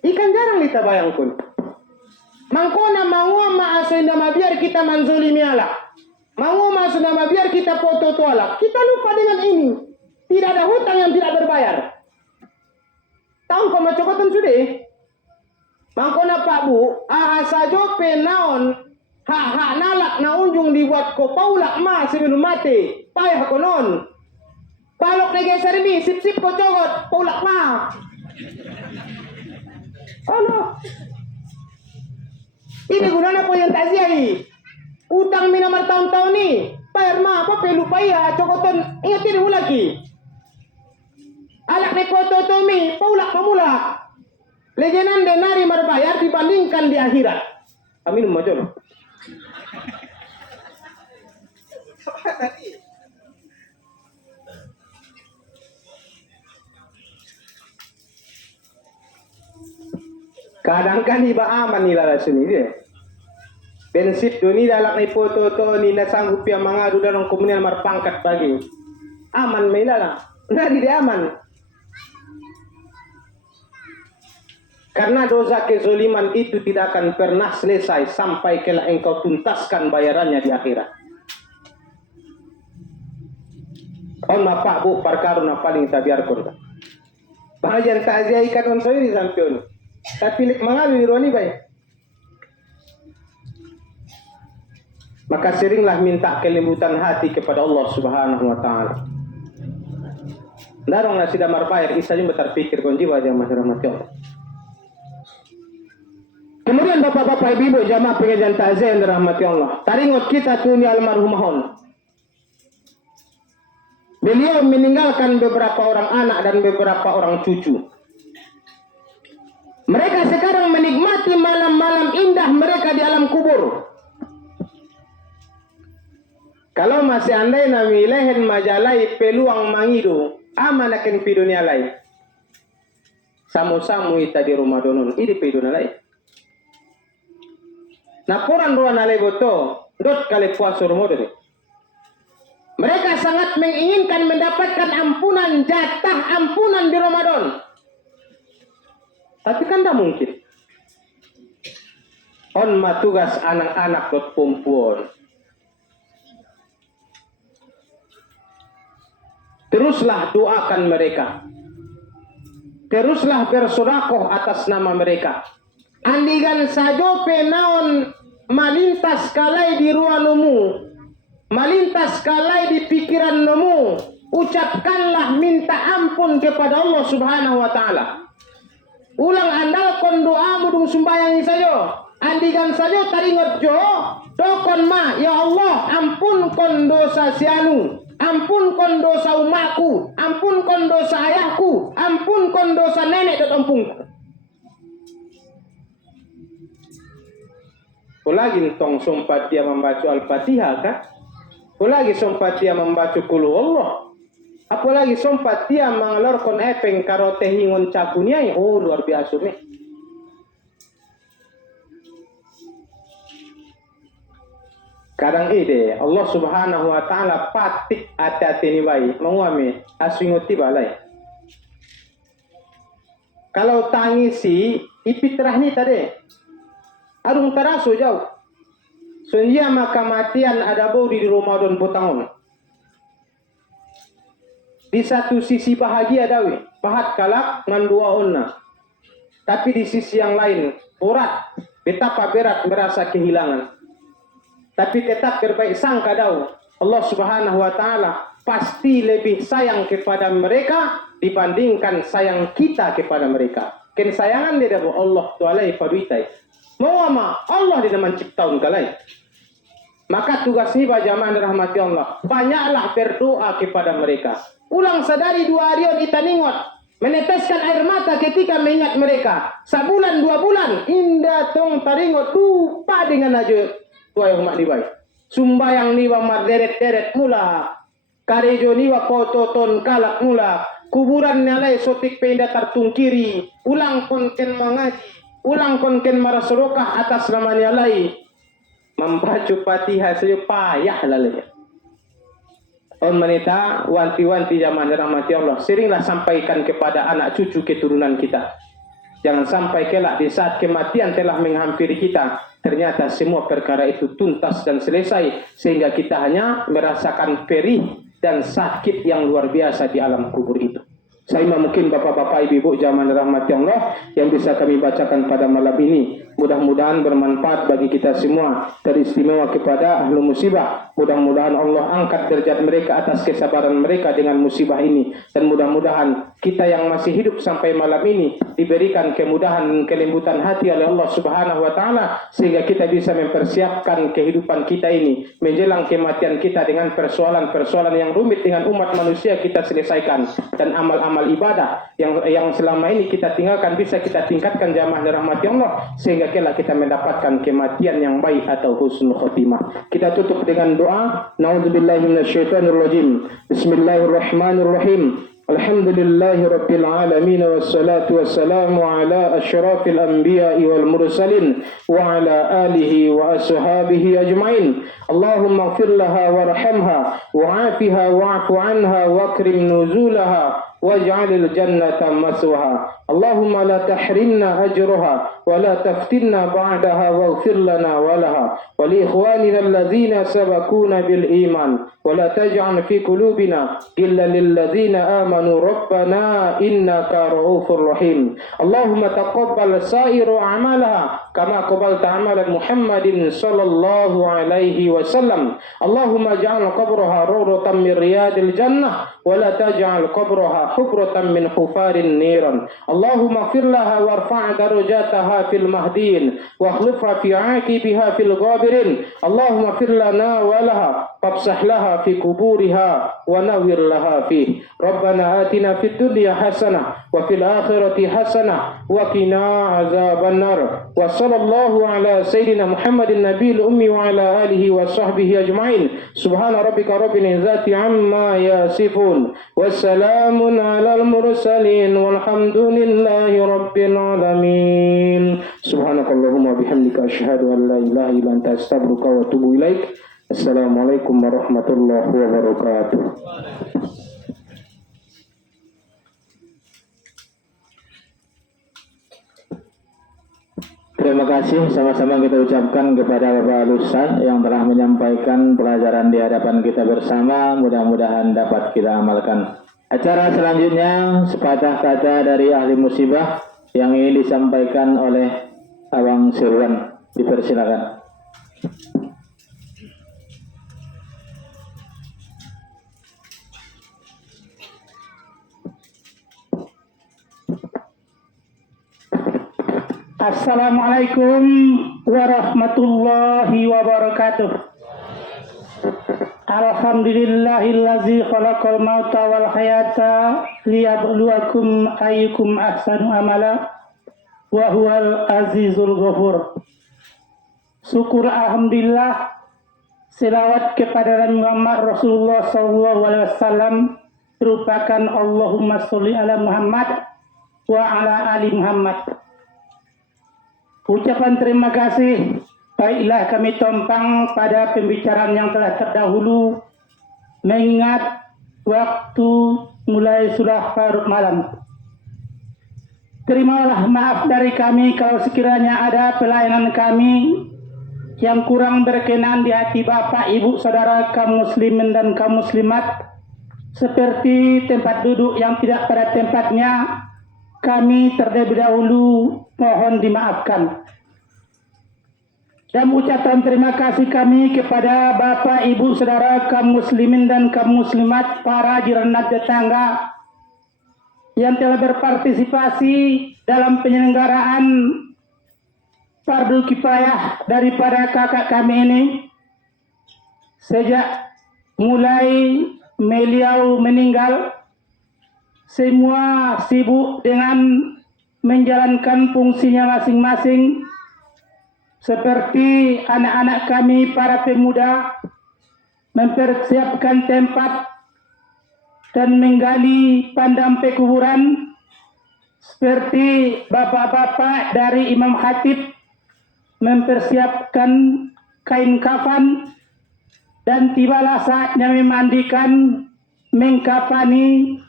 Ikan jarang kita bayangkan. Mangkona mangoma asal biar kita manzulimi Allah. Mangoma asal biar kita foto Allah. Kita lupa dengan ini. Tidak ada hutang yang tidak berbayar. Tahu kau macokotan sudah? Mangkona Pak Bu, sajo penaon hak nalak na unjung dibuat ko paulak ma sebelum mati. Payah konon. Balok negeser mi sip-sip ko cogot paulak ma. Ano? Ini gunanya po yang takziahi. Utang minamar tahun-tahun ni. Bayar ma apa pelu payah cokotan. Ingat ini lagi. Alak ni foto tomi paulak mamulak. Lejenan denari berbayar dibandingkan di akhirat. Amin major. Kadang-kadang iba aman nila sendiri. Bensip doni dalak ni foto to ni na sanggup yang mangadu dalam komunian marpangkat bagi. Aman melala. Nah di aman. Karena dosa kezoliman itu tidak akan pernah selesai sampai kala engkau tuntaskan bayarannya di akhirat. On Pak Bu perkara paling kita biarkan. Bahagian takziah ikan on saya di sampion. Tapi lek mengalir ironi baik. Maka seringlah minta kelembutan hati kepada Allah Subhanahu wa taala. Darong na sida marbayar isa yung berpikir kon jiwa yang masyarakat Allah. Kemudian bapak-bapak ibu jamaah pengajian takziah yang dirahmati Allah. Taringot kita tuni almarhumahon. Beliau meninggalkan beberapa orang anak dan beberapa orang cucu. Mereka sekarang menikmati malam-malam indah mereka di alam kubur. Kalau masih andai nami lehen majalai peluang mangido aman akan pidunia lain. Samu-samu ita di rumah donon ini pidunia lain. Naporan ruan alai boto dot kali puasa rumah. Mereka sangat menginginkan mendapatkan ampunan, jatah ampunan di Ramadan. Tapi kan tidak mungkin. On matugas anak-anak dot perempuan. Teruslah doakan mereka. Teruslah bersodakoh atas nama mereka. Andigan sajo penaon malintas kalai di ruanumu. Malintas kalai di pikiran nemu. Ucapkanlah minta ampun kepada Allah Subhanahu wa taala. Ulang andalkan doamu dung sembayangi sajo. Andigan sajo taringot jo. Dokon ma ya Allah ampunkan dosa sianu. Ampunkan dosa umatku. Ampunkan dosa ayahku. Ampunkan dosa nenek dan ampun. Apalagi tong sempat dia membaca Al-Fatihah kan? Apalagi sempat dia membaca Qul Allah. Apalagi sempat dia mengeluarkan epeng karote hingun cakunya. Oh luar biasa nih. Kadang ide Allah Subhanahu wa taala patik hati-hati ni bayi menguami aswinguti balai. Kalau tangisi ipitrah ni tadi. Arung taraso jauh. Sunjia maka kematian ada bau di Ramadan potangon. Di satu sisi bahagia dawi, pahat kalak ngan dua onna. Tapi di sisi yang lain, berat, betapa berat merasa kehilangan. Tapi tetap berbaik sangka daw. Allah Subhanahu wa taala pasti lebih sayang kepada mereka dibandingkan sayang kita kepada mereka. Kesayangan dia dari Allah tualai faduitai. Mau ama Allah dia menciptakan kalai. Maka tugas ini jamaah dirahmati Allah. Banyaklah berdoa kepada mereka. Ulang sadari 2 harian kita ningot. Meneteskan air mata ketika mengingat mereka. Sebulan 2 bulan. Indah tong taringot. Lupa dengan aja. Tua yang mak dibai. Sumbayang niwa marderet-deret mula. Karejo niwa kototon kalak mula. kuburan nyalai sotik pindah tertungkiri, ulang konken mengaji, ulang konken marasurokah atas nama nyalai, membaca Fatihah saja payah lalu. On menita wanti-wanti zaman rahmati Allah, seringlah sampaikan kepada anak cucu keturunan kita. Jangan sampai kelak di saat kematian telah menghampiri kita, ternyata semua perkara itu tuntas dan selesai, sehingga kita hanya merasakan perih dan sakit yang luar biasa di alam kubur itu. Saya mungkin bapak-bapak, ibu-ibu zaman rahmati Allah yang bisa kami bacakan pada malam ini. Mudah-mudahan bermanfaat bagi kita semua, teristimewa kepada ahlu musibah. Mudah-mudahan Allah angkat derajat mereka atas kesabaran mereka dengan musibah ini. Dan mudah-mudahan kita yang masih hidup sampai malam ini diberikan kemudahan dan kelembutan hati oleh Allah Subhanahu wa Ta'ala, sehingga kita bisa mempersiapkan kehidupan kita ini menjelang kematian kita dengan persoalan-persoalan yang rumit dengan umat manusia kita selesaikan, dan amal-amal ibadah yang selama ini kita tinggalkan bisa kita tingkatkan jamaah rahmati Allah, sehingga kelak kita mendapatkan kematian yang baik atau husnul khotimah. Kita tutup dengan doa. Na'udzubillahi minasyaitonirrajim. Bismillahirrahmanirrahim. Alhamdulillahi Rabbil Alamin, wassalatu wassalamu ala asyrafil anbiya'i wal mursalin wa ala alihi wa ashabihi ajma'in. Allahumma ighfir laha warhamha wa'afiha wa'fu anha wakrim nuzulaha waj'alil jannata maswaha. Allahumma la tahrimna ajraha wa la taftinna ba'daha waghfir lana wa laha wa li ikhwanina alladhina sabaquna bil iman wa la taj'al fi qulubina illa lil ladzina amanu rabbana innaka ra'ufur rahim. Allahumma taqabbal sa'iru a'malaha kama qabalta amalan Muhammadin sallallahu alaihi wasallam. Allahumma ja'al qabraha rawdatan min riyadil jannah wa la taj'al qabraha hufratan min hufarin niran. Allahumma ighfir laha warfa' darajataha fil mahdin wa akhlifha fi 'aqibiha fil ghabirin. Allahumma ighfir lana wa laha fafsah laha fi kuburiha wa nawwir laha fi. Rabbana atina fid dunya hasanah wa fil akhirati hasanah wa qina azaban nar. Wa sallallahu ala sayyidina Muhammadin nabiyil ummi wa ala alihi wa sahbihi ajma'in. Subhana rabbika rabbil izzati amma yasifun. Wassalamun alal mursalin walhamdulillahi rabbil alamin. Subhanakallahumma bihamdika asyhadu an la ilaha illa anta astaghfiruka wa atubu ilaik. Assalamualaikum warahmatullahi wabarakatuh. Terima kasih sama-sama kita ucapkan kepada Bapak Ustaz yang telah menyampaikan pelajaran di hadapan kita bersama. Mudah-mudahan dapat kita amalkan. Acara selanjutnya sepatah kata dari ahli musibah yang ingin disampaikan oleh Abang Sirwan. Dipersilakan. Assalamualaikum warahmatullahi wabarakatuh. Alhamdulillahillazi khalaqal mauta wal hayata liyabluwakum ayyukum ahsanu amala wa huwal azizul ghafur. Syukur alhamdulillah, selawat kepada Nabi Muhammad Rasulullah sallallahu alaihi wasallam merupakan Allahumma sholli ala Muhammad wa ala ali Muhammad. Ucapan terima kasih baiklah kami tumpang pada pembicaraan yang telah terdahulu, mengingat waktu mulai sudah larut malam. Terimalah maaf dari kami kalau sekiranya ada pelayanan kami yang kurang berkenan di hati Bapak, Ibu, Saudara kaum muslimin dan kaum muslimat, seperti tempat duduk yang tidak pada tempatnya. Kami terlebih dahulu mohon dimaafkan. Dan ucapan terima kasih kami kepada Bapak, Ibu, Saudara kaum muslimin dan kaum muslimat, para jiran tetangga yang telah berpartisipasi dalam penyelenggaraan fardu kifayah daripada kakak kami ini. Sejak mulai beliau meninggal, semua sibuk dengan menjalankan fungsinya masing-masing, seperti anak-anak kami para pemuda mempersiapkan tempat dan menggali pandampe kuburan seperti bapak-bapak dari Imam Khatib mempersiapkan kain kafan dan tibalah saatnya memandikan, mengkafani,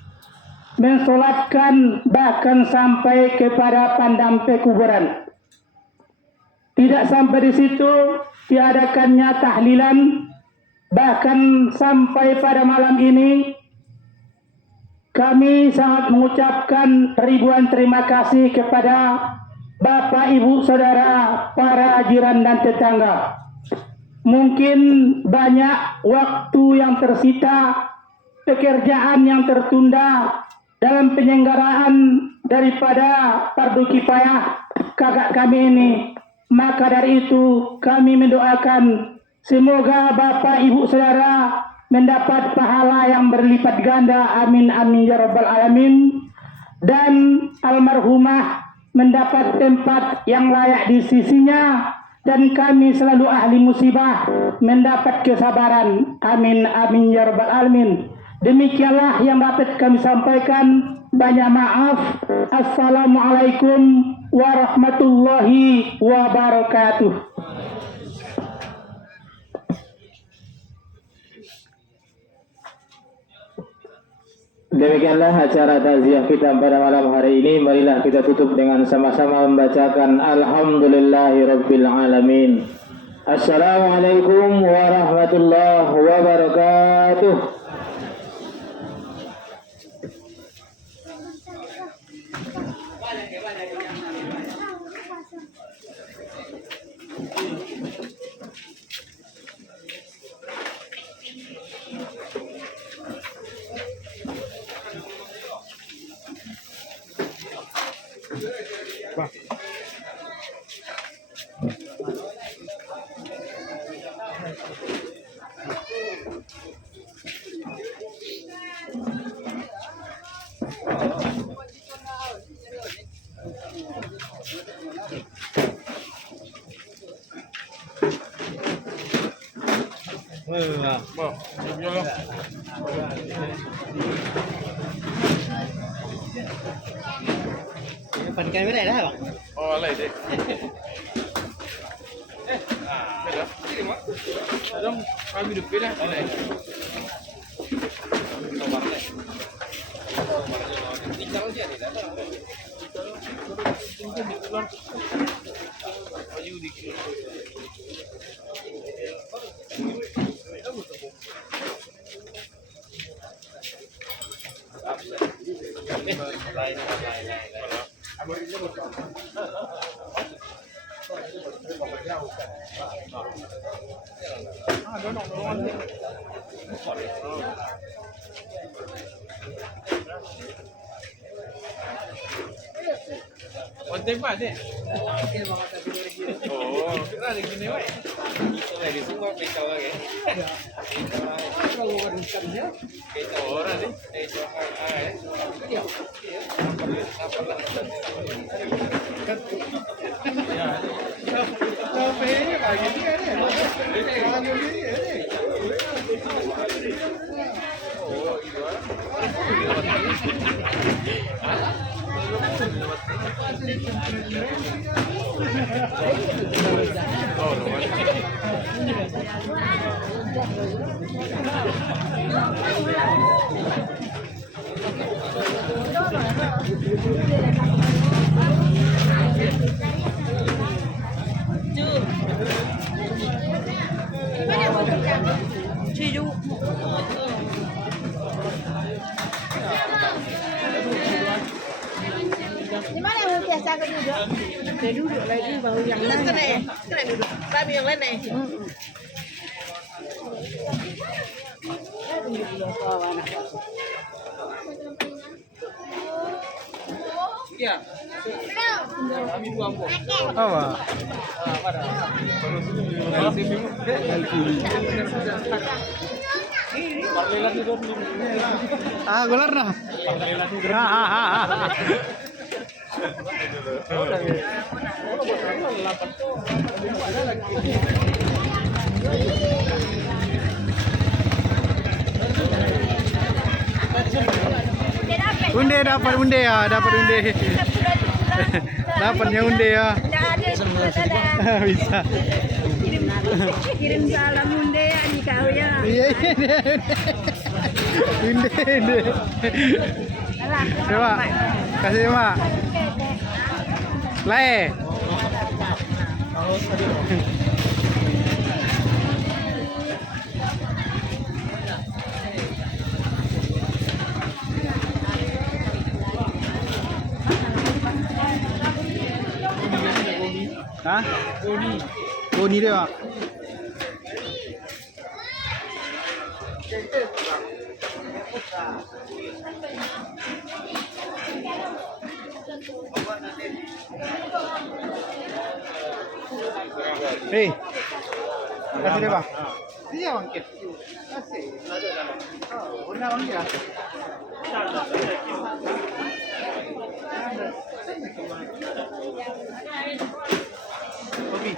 mensolatkan bahkan sampai kepada pandampe kuburan. Tidak sampai di situ, diadakannya tahlilan, bahkan sampai pada malam ini kami sangat mengucapkan ribuan terima kasih kepada Bapak, Ibu, Saudara, para jiran dan tetangga. Mungkin banyak waktu yang tersita, pekerjaan yang tertunda dalam penyelenggaraan daripada fardu kifayah kakak kami ini. Maka dari itu kami mendoakan semoga Bapak, Ibu, Saudara mendapat pahala yang berlipat ganda. Amin amin ya rabbal alamin. Dan almarhumah mendapat tempat yang layak di sisinya, dan kami selalu ahli musibah mendapat kesabaran. Amin amin ya rabbal alamin. Demikianlah yang dapat kami sampaikan. Banyak maaf. Assalamualaikum warahmatullahi wabarakatuh. Demikianlah acara takziah kita pada malam hari ini. Marilah kita tutup dengan sama-sama membacakan Alhamdulillahirabbil alamin. Assalamualaikum warahmatullahi wabarakatuh. Phần cây cái này đó hả bạn? Lấy đi. Dong, kami hidup dah. Ini. Konten apa ni? Oh, kita ada gini weh. Lagi semua kita lagi. Kalau ada ikannya, kita orang ni. Kita Di mana yang biasa ke duduk? Saya duduk lagi baru yang lain. Kena duduk. Kami yang lain nih. Ya. Kami dua ambok. Apa? Ah, golar na. Unde dapat unde ya, dapat unde. Dapatnya unde ya. Nggak ada, ada. Bisa. Kirim salam unde ya nih kau ya. Iya iya. Unde. Coba kasih Mak. Lae. Hah? Goni dia, Pak. Hei, kasih dia, Pak. Iya, Bang. Kasih. Oh, benar, Bang, ya. Kopi.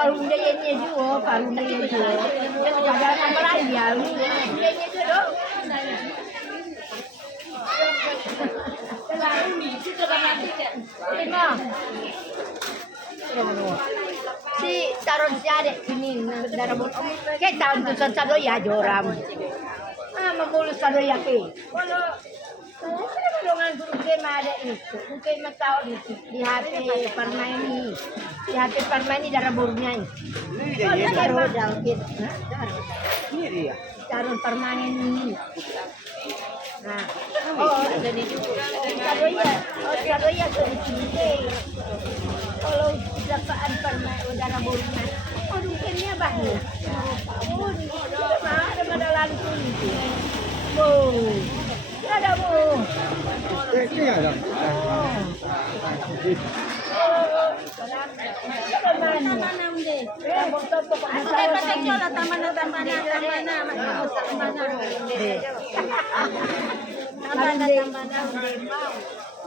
Parung dia ni juga, parung dia juga. Dia ada nama lain dia, dia ni juga. Si taruh siade ini darah bot. Kayak tahun tu sado ya joram. Mamulus sado ya ke. Kalau dengan guru game ada itu, mungkin tahu di HP permaini, di HP permaini darah burungnya. Oh, darah rodal gitu. Ini dia. Darah permanen ini. Nah, oh, jadi sado ya ke sini. Kalau dapat permanen darah burungnya, oh mungkinnya banyak. Oh, ada madalan ini. Oh. Ada bu. Ini ada.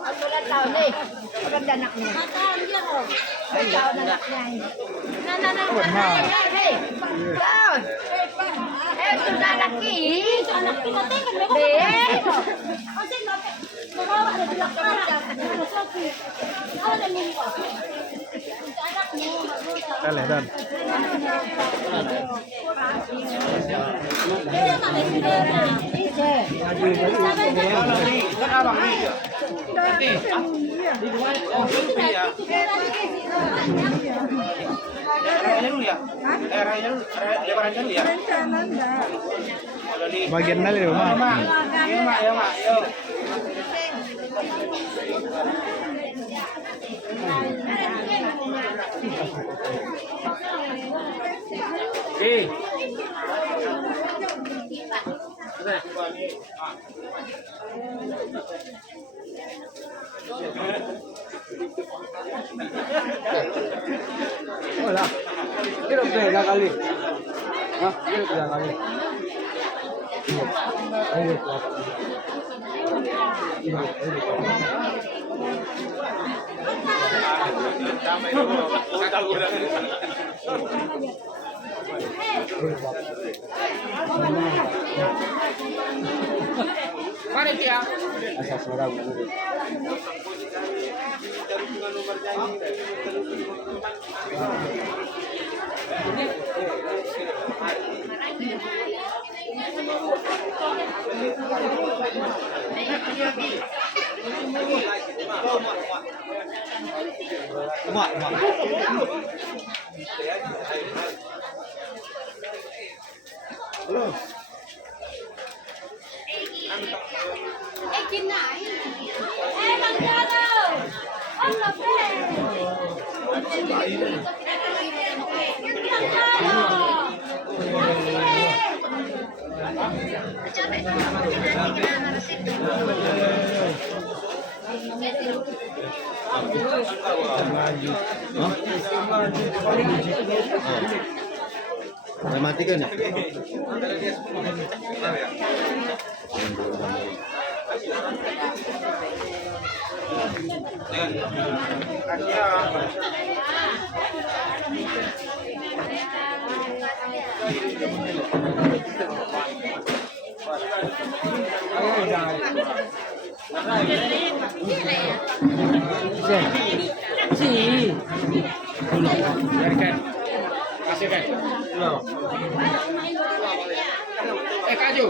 Aku dah tahu nih, kan anaknya. Tahu anaknya. Hei, tahu. Sudah laki. Anak kita kan Kalian. Bagian mana rumah? Hola. Quiero pegar kali. Hah? Quiero pegar kali. Mana dia? Asal suara. Matikan ya? Kasih kan? Kaju.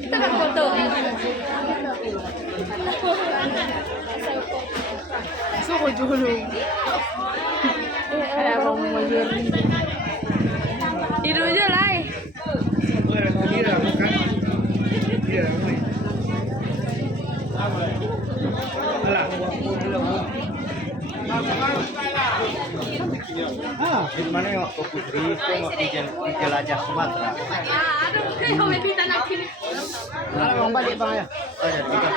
Kita kan foto. Suko dulu. Ada apa mau tidur aja lah. Di mana ya? Ke Putri itu di jelajah Sumatera. Aduh, kayak di tanah kiri. Kalau mau balik bang ya? Oh ya, kita.